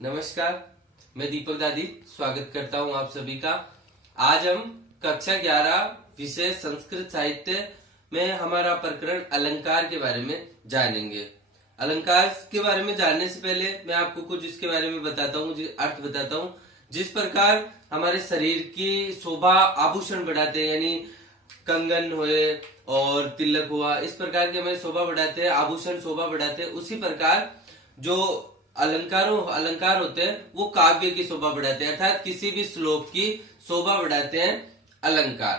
नमस्कार, मैं दीपक दादी स्वागत करता हूं आप सभी का। आज हम कक्षा 11 विषय संस्कृत साहित्य में हमारा प्रकरण अलंकार के बारे में जानेंगे। अलंकार के बारे में जानने से पहले मैं आपको कुछ इसके बारे में बताता हूँ, अर्थ बताता हूँ। जिस प्रकार हमारे शरीर की शोभा आभूषण बढ़ाते हैं, यानी कंगन हुए और तिलक हुआ, इस प्रकार के हमें शोभा बढ़ाते हैं, आभूषण शोभा बढ़ाते हैं। उसी प्रकार जो अलंकार होते हैं वो काव्य की शोभा बढ़ाते हैं, अर्थात किसी भी श्लोक की शोभा बढ़ाते हैं अलंकार।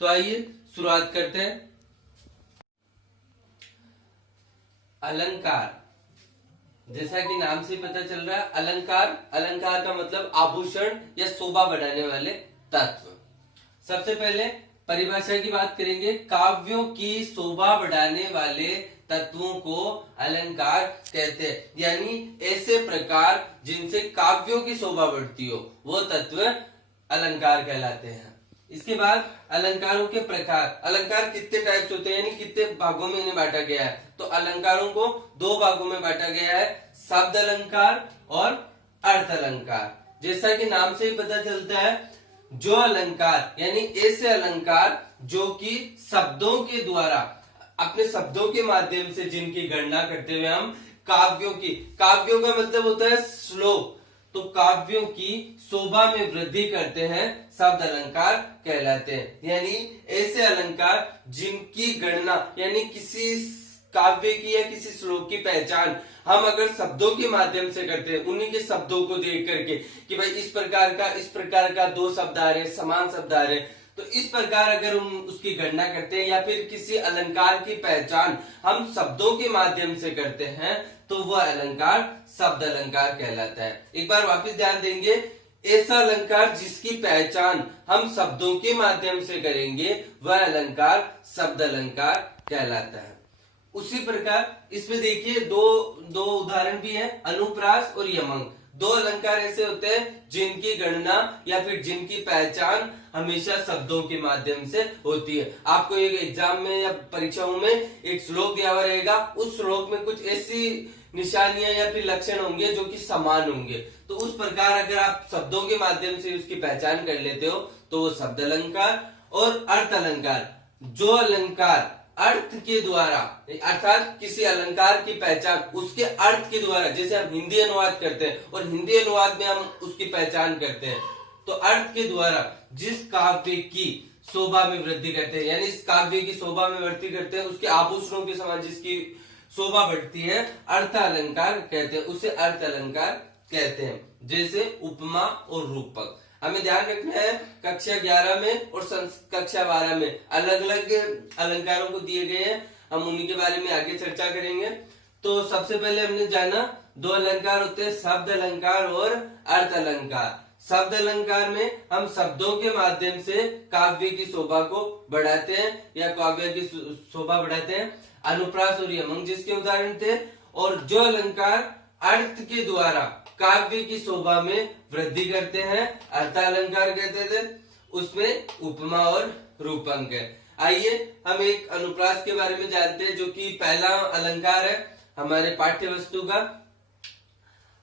तो आइए शुरुआत करते हैं। अलंकार, जैसा कि नाम से पता चल रहा है, अलंकार का मतलब आभूषण या शोभा बढ़ाने वाले तत्व। सबसे पहले परिभाषा की बात करेंगे। काव्यों की शोभा बढ़ाने वाले तत्वों को अलंकार कहते हैं, यानी ऐसे प्रकार जिनसे काव्यों की शोभा बढ़ती हो वो तत्व अलंकार कहलाते हैं। इसके बाद अलंकारों के प्रकार। अलंकार कितने टाइप्स होते हैं, यानी कितने भागों में इन्हें बांटा गया है। तो अलंकारों को दो भागों में बांटा गया है, शब्द अलंकार और अर्थ अलंकार। जैसा कि नाम से ही पता चलता है, जो अलंकार यानी ऐसे अलंकार जो कि शब्दों के द्वारा, अपने शब्दों के माध्यम से जिनकी गणना करते हुए हम काव्यों का मतलब होता है श्लोक, तो काव्यों की शोभा में वृद्धि करते हैं, शब्द अलंकार कहलाते हैं। यानी ऐसे अलंकार जिनकी गणना यानी किसी काव्य की या किसी श्लोक की पहचान हम अगर शब्दों के माध्यम से करते हैं, उन्हीं के शब्दों को देख करके कि भाई इस प्रकार का दो शब्द आ रहे, समान शब्द आ रहे, तो इस प्रकार अगर हम उसकी गणना करते हैं या फिर किसी अलंकार की पहचान हम शब्दों के माध्यम से करते हैं, तो वह अलंकार शब्द अलंकार कहलाता है। एक बार वापस ध्यान देंगे, ऐसा अलंकार जिसकी पहचान हम शब्दों के माध्यम से करेंगे वह अलंकार शब्द अलंकार कहलाता है। उसी प्रकार इसमें देखिए दो उदाहरण भी हैं, अनुप्रास और यमक। दो अलंकार ऐसे होते हैं जिनकी गणना या फिर जिनकी पहचान हमेशा शब्दों के माध्यम से होती है। आपको एक एग्जाम में या परीक्षाओं में एक श्लोक दिया हुआ रहेगा, उस श्लोक में कुछ ऐसी निशानियां या फिर लक्षण होंगे जो कि समान होंगे, तो उस प्रकार अगर आप शब्दों के माध्यम से उसकी पहचान कर लेते हो तो वो शब्द अलंकार। और अर्थ अलंकार, जो अलंकार अर्थ के द्वारा, अर्थात किसी अलंकार की पहचान उसके अर्थ के द्वारा, जैसे हम हिंदी अनुवाद करते हैं और हिंदी अनुवाद में हम उसकी पहचान करते हैं, तो अर्थ के द्वारा जिस काव्य की शोभा में वृद्धि करते हैं, यानी इस काव्य की शोभा में वृद्धि करते हैं, उसके आभूषणों के समान जिसकी शोभा बढ़ती है, अर्थ अलंकार कहते हैं, उसे अर्थ अलंकार कहते हैं। जैसे उपमा और रूपक। हमें ध्यान रखना है, कक्षा 11 में और कक्षा 12 में अलग अलग अलंकारों को दिए गए हैं, हम उन्हीं के बारे में आगे चर्चा करेंगे। तो सबसे पहले हमने जाना दो अलंकार होते हैं, शब्द अलंकार और अर्थ अलंकार। शब्द अलंकार में हम शब्दों के माध्यम से काव्य की शोभा को बढ़ाते हैं या काव्य की शोभा बढ़ाते हैं, अनुप्रास और यमक जिसके उदाहरण थे। और जो अलंकार अर्थ के द्वारा काव्य की शोभा में वृद्धि करते हैं, अर्थ अलंकार कहते थे, उसमें उपमा और रूपक है। आइए हम एक अनुप्रास के बारे में जानते हैं, जो कि पहला अलंकार है हमारे पाठ्य वस्तु का।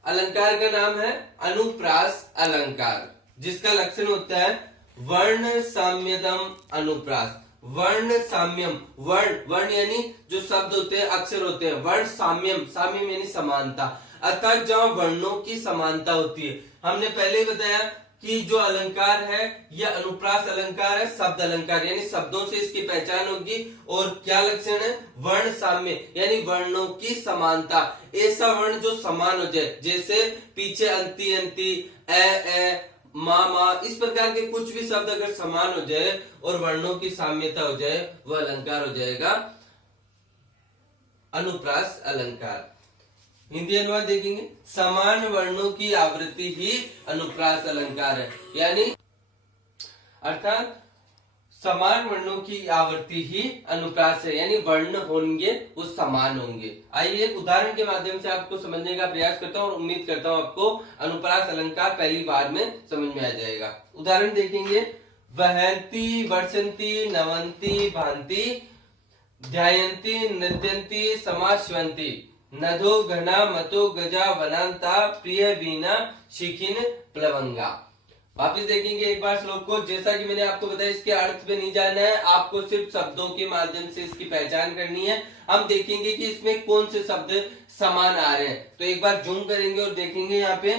अलंकार का नाम है अनुप्रास अलंकार, जिसका लक्षण होता है वर्ण साम्यतम अनुप्रास। वर्ण साम्यम, वर्ण यानी जो शब्द होते हैं, अक्षर होते हैं, वर्ण साम्यम यानी समानता, अर्थात जहां वर्णों की समानता होती है। हमने पहले ही बताया कि जो अलंकार है यह अनुप्रास अलंकार है, शब्द अलंकार, यानी शब्दों से इसकी पहचान होगी। और क्या लक्षण है, वर्ण साम्य यानी वर्णों की समानता, ऐसा वर्ण जो समान हो जाए, जैसे पीछे अंति अंति, ए मा, इस प्रकार के कुछ भी शब्द अगर समान हो जाए और वर्णों की साम्यता हो जाए, वह अलंकार हो जाएगा अनुप्रास अलंकार। हिंदी अनुवाद देखेंगे, समान वर्णों की आवृत्ति ही अनुप्रास अलंकार है, यानी अर्थात समान वर्णों की आवृत्ति ही अनुप्रास है, यानी वर्ण होंगे वो समान होंगे। आइए एक उदाहरण के माध्यम से आपको समझने का प्रयास करता हूँ और उम्मीद करता हूँ आपको अनुप्रास अलंकार पहली बार में समझ में आ जाएगा। उदाहरण देखेंगे, वहंती वर्षंती नवंती भांति ध्यायंती नृत्यंती समाश्वंती नदो घना मतो गजा वनांता प्रिय वीणा शिखिन प्लवंगा। वापिस देखेंगे एक बार श्लोक को। जैसा कि मैंने आपको बताया, इसके अर्थ पे नहीं जाना है, आपको सिर्फ शब्दों के माध्यम से इसकी पहचान करनी है। हम देखेंगे कि इसमें कौन से शब्द समान आ रहे हैं। तो एक बार जूम करेंगे और देखेंगे यहाँ पे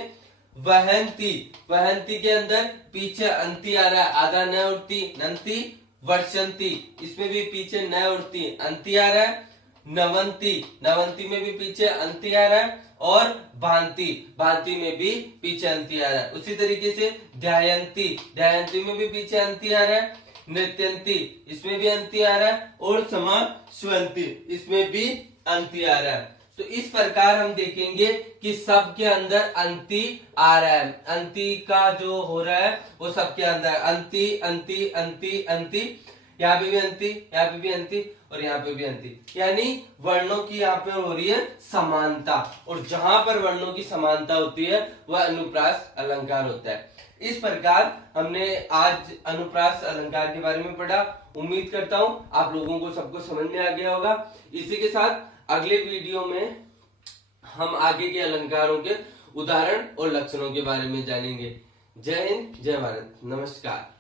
वहंती, वहंती के अंदर पीछे अंति आ रहा है, आधा न उठती नंती। वर्षंती, इसमें भी पीछे न उठती अंति आ रहा है। नवंती, नवंती में भी पीछे अंति आ रहा है। और भांति, भांति में भी पीछे अंति आ रहा है। उसी तरीके से ध्यायंती, ध्यायंती में भी पीछे अंति आ रहा है। नृत्यंती, इसमें भी अंति आ रहा है। और समास्वंती, इसमें भी अंति आ रहा है। तो इस प्रकार हम देखेंगे कि सबके अंदर अंति आ रहा है। अंति का जो हो रहा है वो सबके अंदर अंति अंति अंति अंति, यहाँ पे भी अंति, यहाँ पे भी अंति और यहाँ पे भी अंति, यानी वर्णों की यहाँ पे हो रही है समानता। और जहां पर वर्णों की समानता होती है वह अनुप्रास अलंकार होता है। इस प्रकार हमने आज अनुप्रास अलंकार के बारे में पढ़ा। उम्मीद करता हूं आप लोगों को सबको समझ में आ गया होगा। इसी के साथ अगले वीडियो में हम आगे के अलंकारों के उदाहरण और लक्षणों के बारे में जानेंगे। जय हिंद, जय भारत, नमस्कार।